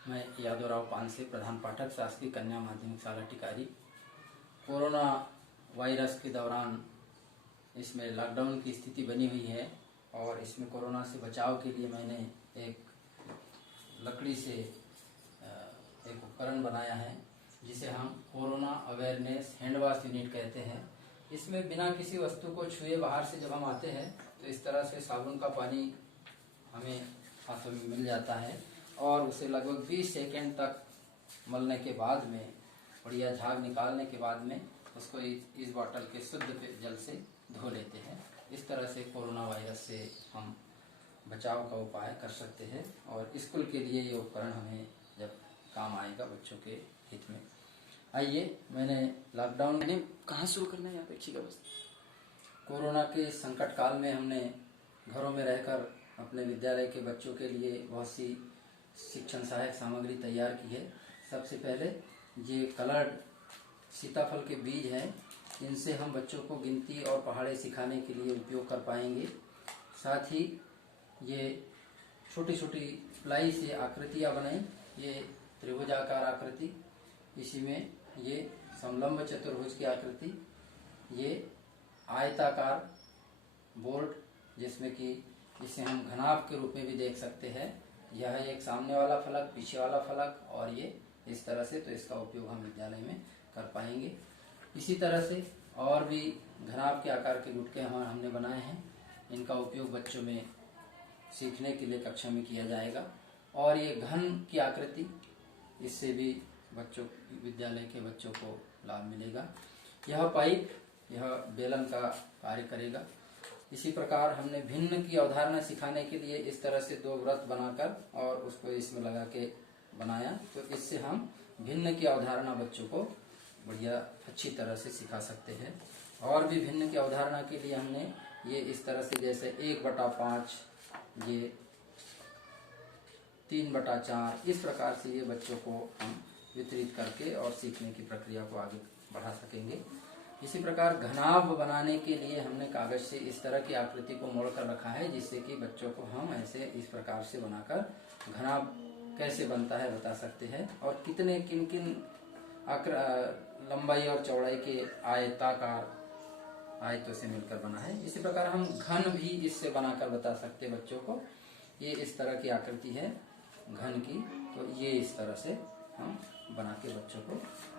मैं यादवराव पानसे, प्रधान पाठक, शासकीय कन्या माध्यमिक शाला टिकारी। कोरोना वायरस के दौरान इसमें लॉकडाउन की स्थिति बनी हुई है और इसमें कोरोना से बचाव के लिए मैंने एक लकड़ी से एक उपकरण बनाया है जिसे हम corona awareness hand wash unit कहते हैं। इसमें बिना किसी वस्तु को छुए बाहर से जब हम आते हैं तो इस तरह से साबुन का पानी हमें हाथों में मिल जाता है और उसे लगभग 20 सेकेंड तक मलने के बाद में बढ़िया झाग निकालने के बाद में उसको इस बोतल के शुद्ध जल से धो लेते हैं। इस तरह से कोरोना वायरस से हम बचाव का उपाय कर सकते हैं और स्कूल के लिए ये उपकरण हमें जब काम आएगा बच्चों के हित में। आइए, मैंने लॉकडाउन में कहाँ शुरू करना है यहाँ पे ठीक है बस। कोरोना के संकट काल में हमने घरों में रहकर अपने विद्यालय के बच्चों के लिए बहुत सी शिक्षण सहायक सामग्री तैयार की है। सबसे पहले ये कलर्ड सीताफल के बीज हैं, इनसे हम बच्चों को गिनती और पहाड़े सिखाने के लिए उपयोग कर पाएंगे। साथ ही ये छोटी छोटी प्लाई से आकृतियाँ बनाई, ये त्रिभुजाकार आकृति, इसी में ये समलंब चतुर्भुज की आकृति, ये आयताकार बोर्ड जिसमें कि इसे हम घनाभ के रूप में भी देख सकते हैं। यह एक सामने वाला फलक, पीछे वाला फलक और ये इस तरह से, तो इसका उपयोग हम विद्यालय में कर पाएंगे। इसी तरह से और भी घनाभ के आकार के गुटके हमने बनाए हैं, इनका उपयोग बच्चों में सीखने के लिए कक्षा में किया जाएगा। और ये घन की आकृति, इससे भी बच्चों विद्यालय के बच्चों को लाभ मिलेगा। यह पाइप, यह बेलन का कार्य करेगा। इसी प्रकार हमने भिन्न की अवधारणा सिखाने के लिए इस तरह से दो वृत्त बनाकर और उसको इसमें लगा के बनाया, तो इससे हम भिन्न की अवधारणा बच्चों को बढ़िया अच्छी तरह से सिखा सकते हैं। और भी भिन्न की अवधारणा के लिए हमने ये इस तरह से, जैसे 1/5, ये 3/4, इस प्रकार से ये बच्चों को हम वितरित करके और सीखने की प्रक्रिया को आगे बढ़ा सकेंगे। इसी प्रकार घनाभ बनाने के लिए हमने कागज से इस तरह की आकृति को मोड़कर रखा है जिससे कि बच्चों को हम ऐसे इस प्रकार से बनाकर घनाभ कैसे बनता है बता सकते हैं और कितने किन किन लंबाई और चौड़ाई के आयताकार आयतों से मिलकर बना है। इसी प्रकार हम घन भी इससे बनाकर बता सकते हैं बच्चों को। ये इस तरह की आकृति है घन की, तो ये इस तरह से हम बना के बच्चों को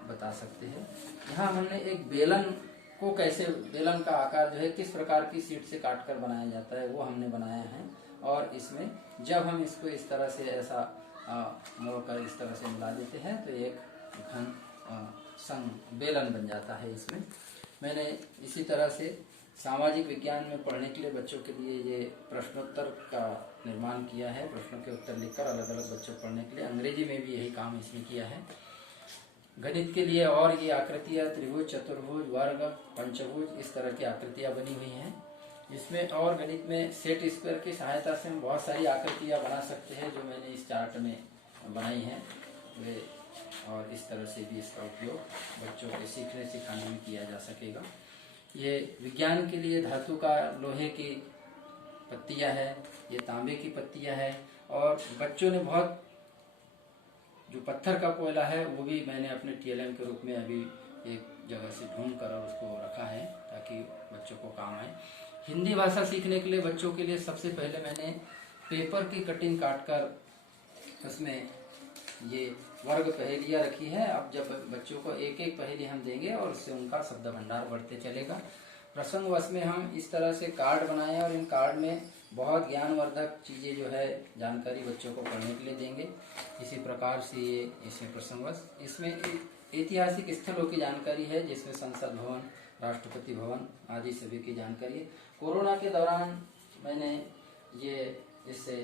बता सकते हैं। यहाँ हमने एक बेलन को कैसे, बेलन का आकार जो है किस प्रकार की शीट से काट कर बनाया जाता है वो हमने बनाया है। और इसमें जब हम इसको इस तरह से ऐसा मोड़कर इस तरह से मिला देते हैं तो एक घन संग बेलन बन जाता है। इसमें मैंने इसी तरह से सामाजिक विज्ञान में पढ़ने के लिए बच्चों के लिए ये प्रश्नोत्तर का निर्माण किया है। प्रश्नों के उत्तर लिखकर अलग अलग बच्चों को पढ़ने के लिए, अंग्रेजी में भी यही काम इसमें किया है। गणित के लिए और ये आकृतियाँ त्रिभुज, चतुर्भुज, वर्ग, पंचभुज, इस तरह की आकृतियाँ बनी हुई हैं। इसमें और गणित में सेट स्क्वायर की सहायता से हम बहुत सारी आकृतियाँ बना सकते हैं जो मैंने इस चार्ट में बनाई हैं वे, और इस तरह से भी इसका उपयोग बच्चों के सीखने सिखाने में किया जा सकेगा। ये विज्ञान के लिए धातु का लोहे की पत्तियां है, ये तांबे की पत्तियां है और बच्चों ने बहुत जो पत्थर का कोयला है वो भी मैंने अपने TLM के रूप में अभी एक जगह से ढूंढ कर और उसको रखा है ताकि बच्चों को काम आए। हिंदी भाषा सीखने के लिए बच्चों के लिए सबसे पहले मैंने पेपर की कटिंग काट कर उसमें ये वर्ग पहेलियाँ रखी है। अब जब बच्चों को एक एक पहेली हम देंगे और उससे उनका शब्द भंडार बढ़ते चलेगा। प्रसंगवश में हम इस तरह से कार्ड बनाए और इन कार्ड में बहुत ज्ञानवर्धक चीज़ें जो है जानकारी बच्चों को पढ़ने के लिए देंगे। इसी प्रकार से ये इसमें प्रसंगवश इसमें ऐतिहासिक स्थलों की जानकारी है जिसमें संसद भवन, राष्ट्रपति भवन आदि सभी की जानकारी है। कोरोना के दौरान मैंने ये इससे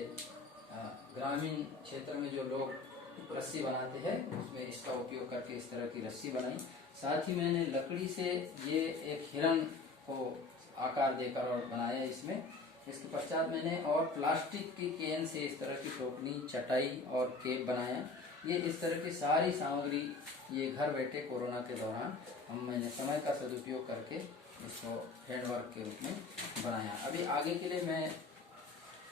ग्रामीण क्षेत्र में जो लोग रस्सी बनाते हैं उसमें इसका उपयोग करके इस तरह की रस्सी बनाई। साथ ही मैंने लकड़ी से ये एक हिरण को आकार देकर और बनाया इसमें। इसके पश्चात मैंने और प्लास्टिक की केन से इस तरह की टोकनी, चटाई और केप बनाया। ये इस तरह की सारी सामग्री ये घर बैठे कोरोना के दौरान मैंने समय का सदुपयोग करके इसको हैंडवर्क के रूप में बनाया। अभी आगे के लिए मैं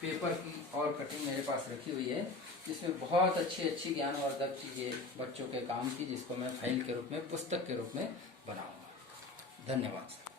पेपर की और कटिंग मेरे पास रखी हुई है, जिसमें बहुत अच्छी ज्ञानवर्धक चीजें बच्चों के काम की, जिसको मैं फाइल के रूप में, पुस्तक के रूप में बनाऊंगा। धन्यवाद।